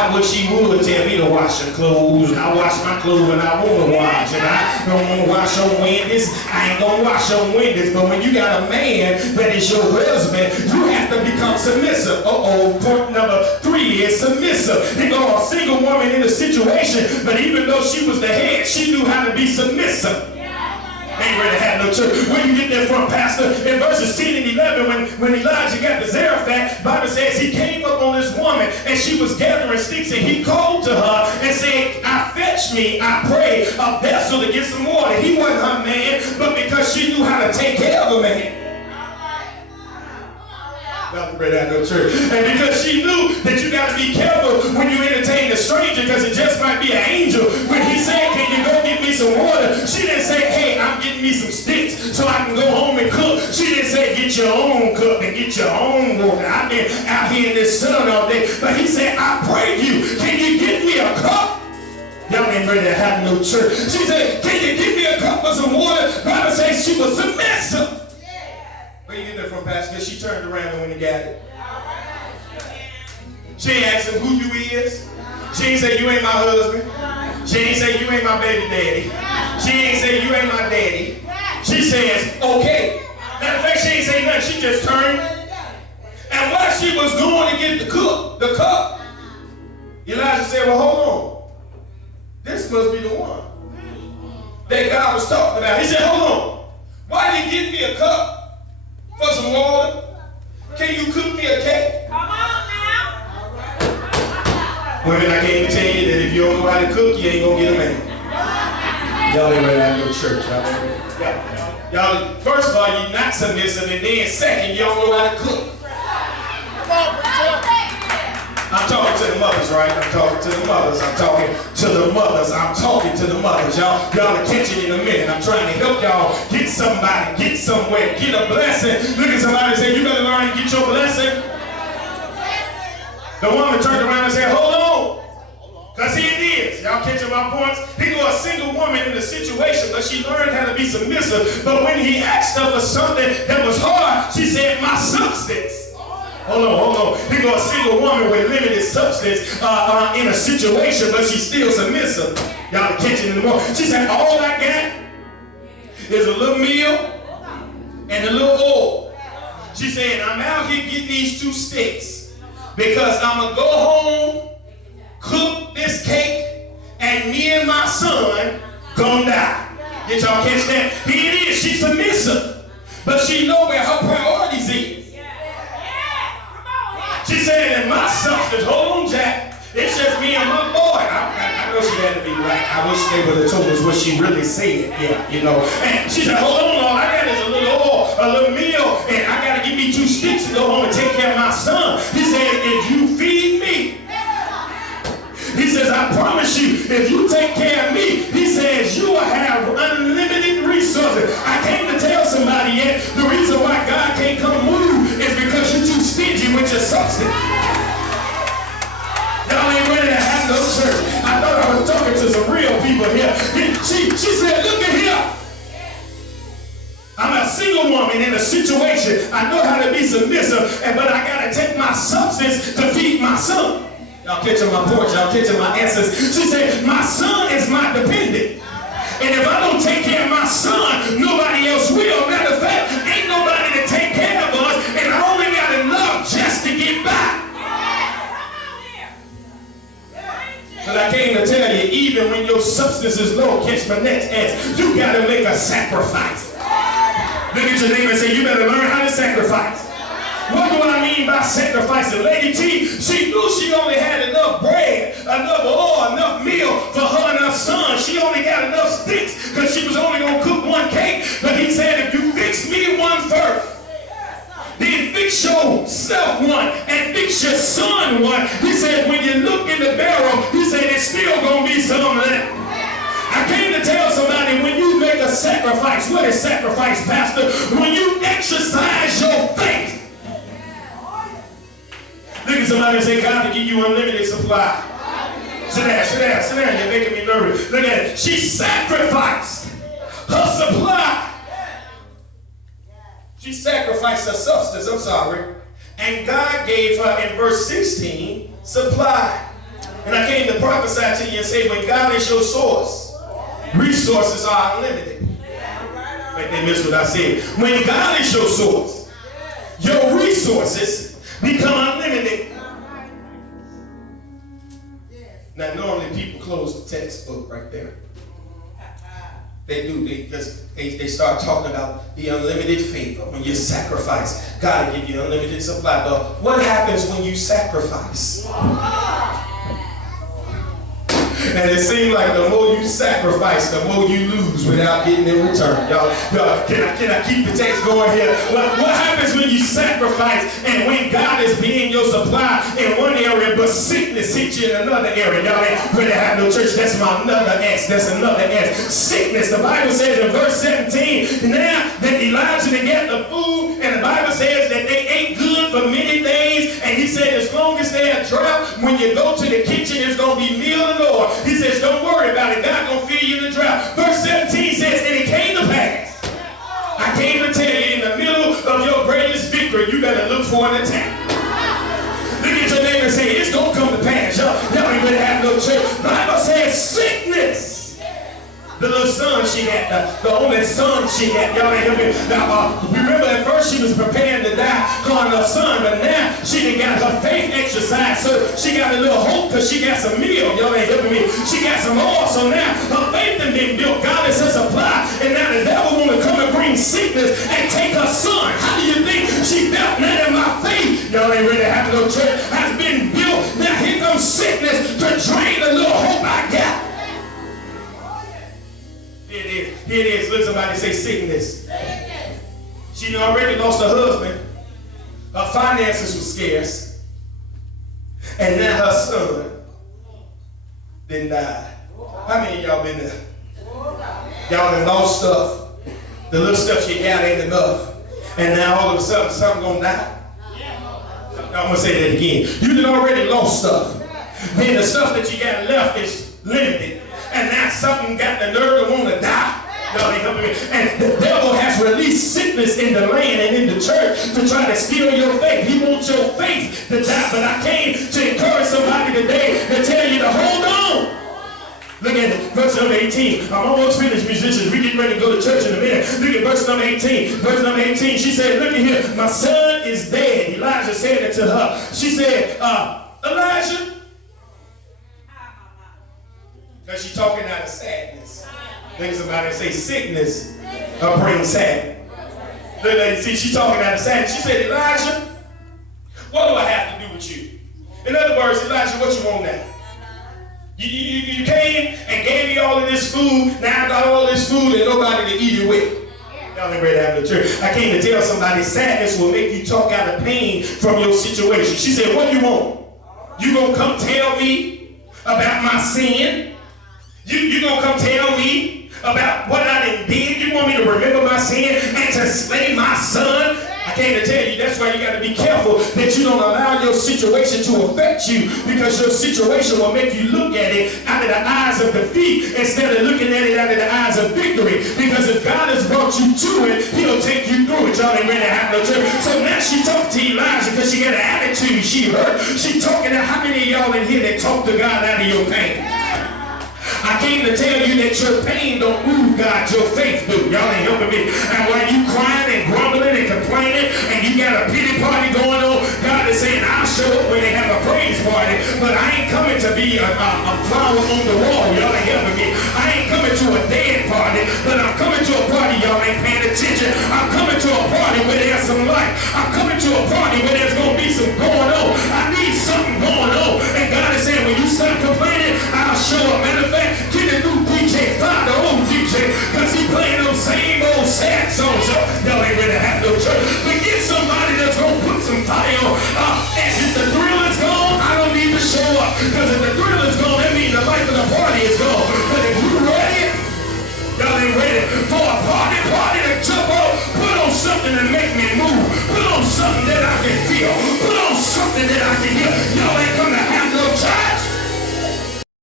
I wish she would tell me to wash her clothes. I wash my clothes when I want to wash. And I don't want to wash on Wednesdays. I ain't going to wash on Wednesdays. But when you got a man that is your husband, you have to become submissive. Point number 3 is submissive. They go a single woman in a situation, but even though she was the head, she knew how to be submissive. Ain't ready to have no church. Where you get that from, Pastor? In verses 10 and 11, when Elijah got the Zarephath, Bible says he came up on this woman and she was gathering sticks, and he called to her and said, I fetch me, I pray, a vessel to get some water. He wasn't her man, but because she knew how to take care of a man. No church. And because she knew that you got to be careful when you entertain a stranger, because it just might be an angel. When he said, can you go get me some water? She didn't say, hey, I'm getting me some sticks so I can go home and cook. She didn't say, get your own cook and get your own water. I've been out here in this sun all day. But he said, I pray you, can you get me a cup? Y'all ain't ready to have no church. She said, can you give me a cup of some water? Bible says she was submissive. Where you get that from, Pastor? She turned around and went and got it. She ain't asked him who you is. She ain't say you ain't my husband. She ain't say you ain't my baby daddy. She ain't say you ain't my daddy. She says, okay. Matter of fact, she ain't say nothing. She just turned. And while she was going to get the cup, Elijah said, well, hold on. This must be the one that God was talking about. He said, hold on. Why did you give me a cup for some water? Can you cook me a cake? Come on now. Women, I can't tell you that if you don't know how to cook, you ain't gonna get a man. Y'all ain't ready to have no church. Y'all, first of all, you're not submissive, and then second, you don't know how to cook. I'm talking to the mothers, right? I'm talking to the mothers. I'm talking to the mothers. I'm talking to the mothers. Y'all will catch it in a minute. I'm trying to help y'all get somebody, get somewhere, get a blessing. Look at somebody and say, you better learn to get your blessing. The woman turned around and said, hold on. Because here it is. Y'all catching my points? He was a single woman in a situation, but she learned how to be submissive. But when he asked her for something that was hard, she said, my substance. Hold on. He was a single woman with limited substance in a situation, but she's still submissive. Y'all catching in the morning. She said, all I got is a little meal and a little oil. She said, I'm out here getting these 2 sticks because I'm going to go home, cook this cake, and me and my son gonna die. Did y'all catch that? Here it is. She's submissive, but she know where her priorities is. She said, and my substance, hold on, Jack, it's just me and my boy. I know she had to be right. I wish they would have told us what she really said. Yeah, you know. And she said, hold on, Lord, I got this a little oil, a little meal, and I got to give me 2 sticks to go home and take care of my son. He said, if you feed me, he says, I promise you, if you take care of me, he says, you will have unlimited resources. I came to tell somebody yet, the reason why God can't come move is because you're too stingy with your substance. Y'all ain't ready to have no church. I thought I was talking to some real people here. She said, look at here. I'm a single woman in a situation. I know how to be submissive, but I got to take my substance to feed my son. Y'all catching my point, y'all catching my essence. She said, my son is my dependent. And if I don't take care of my son, nobody else will. Matter of fact, ain't nobody to take care of us, and I only got enough just to get by. But I came to tell you, even when your substance is low, catch my next S, you got to make a sacrifice. Look at your neighbor and say, you better learn how to sacrifice. What do I mean by sacrificing? Lady T, she knew she only had enough bread, enough oil, enough meal for her and her son. She only got enough sticks because she was only going to cook 1 cake. But he said, if you fix me 1 first, then fix yourself 1 and fix your son 1. He said, when you look in the barrel, he said, it's still going to be some left. I came to tell somebody, when you make a sacrifice, what is sacrifice, Pastor? When you exercise your faith. Look at somebody and say, God will give you unlimited supply. Sit down. You're making me nervous. Look at it. She sacrificed her supply. She sacrificed her substance, and God gave her, in verse 16, supply. prophesy to you and say, when God is your source, resources are unlimited. Wait, they missed what I said. When God is your source, your resources become unlimited. Now, normally people close the textbook right there. They do. They start talking about the unlimited favor when you sacrifice. God will give you unlimited supply. But what happens when you sacrifice? And it seems like the more you sacrifice, the more you lose without getting in return. Y'all, can I keep the text going here? What happens when you sacrifice and when God is being your supply in one area, but sickness hits you in another area? Y'all ain't ready to have no church. That's my another S. That's another S. Sickness. The Bible says in verse 17, now that Elijah they get the food, and the Bible says that they ate good for many days, and he said as long as they had drought, when you go to the kitchen, it's going to be meal and Lord. He says, don't worry about it. God going to feed you the drought. Verse 17 says, and it came to pass. I came to tell you, in the middle of your greatest victory, you got to look for an attack. Look at your neighbor and say, it's going to come to pass. Y'all ain't going to have no church. The Bible says sickness. The little son she had, the only son she had. Y'all ain't hear me? Now, remember at first she was preparing to die, calling her son, but now she done got her faith exercised, so she got a little hope because she got some meal. Y'all ain't hear me? She got some oil, so now her faith done been built. God is her supply, and now the devil want to come and bring sickness and take her son. How do you think she felt? Now that my faith, y'all ain't really have no church, has been built. Now here comes sickness to drain the little hope I got. Here it is. Let somebody say sickness. She already lost her husband. Her finances were scarce. And now her son then died. How many of y'all been there? Y'all done lost stuff. The little stuff you got ain't enough. And now all of a sudden something gonna die. I'm gonna say that again. You done already lost stuff. Then the stuff that you got left is limited. And now something got the nerve to want to die. Y'all ain't helping me. And the devil has released sickness in the land and in the church to try to steal your faith. He wants your faith to die. But I came to encourage somebody today to tell you to hold on. Look at verse number 18. I'm almost finished, musicians. We're getting ready to go to church in a minute. Look at verse number 18. Verse number 18, she said, look at here. My son is dead. Elijah said it to her. She said, Elijah. Because she's talking out of sadness. Think somebody and say sickness brings sadness. Look, lady, see, she's talking out of sadness. She said, Elijah, what do I have to do with you? In other words, Elijah, what you want now? You came and gave me all of this food. Now I got all this food and nobody to eat it with. Y'all ain't ready to have the church. I came to tell somebody sadness will make you talk out of pain from your situation. She said, what do you want? You gonna come tell me about my sin? You gonna come tell me about what I done did? You want me to remember my sin and to slay my son? I came to tell you, that's why you got to be careful that you don't allow your situation to affect you, because your situation will make you look at it out of the eyes of defeat instead of looking at it out of the eyes of victory. Because if God has brought you to it, he'll take you through it. Y'all ain't ready to have no church. So now she talked to Elijah because she got an attitude. She hurt. She talking to how many of y'all in here that talk to God out of your pain? I came to tell you that your pain don't move God, your faith do. Y'all ain't helping me. And while you crying and grumbling and complaining and you got a pity party going on, God is saying, I'll show up when they have a praise party, but I ain't coming to be a flower on the wall. Y'all ain't helping me. I ain't coming to a dead party, but I'm coming to a party. Y'all ain't paying attention. I'm coming to a party where there's some life. I'm coming to a party where there's going to be some going on. I need something going on. And God is saying, when you stop complaining, I'll show up. Matter of fact, get a new DJ, find the old DJ, because he playing those same old sad songs.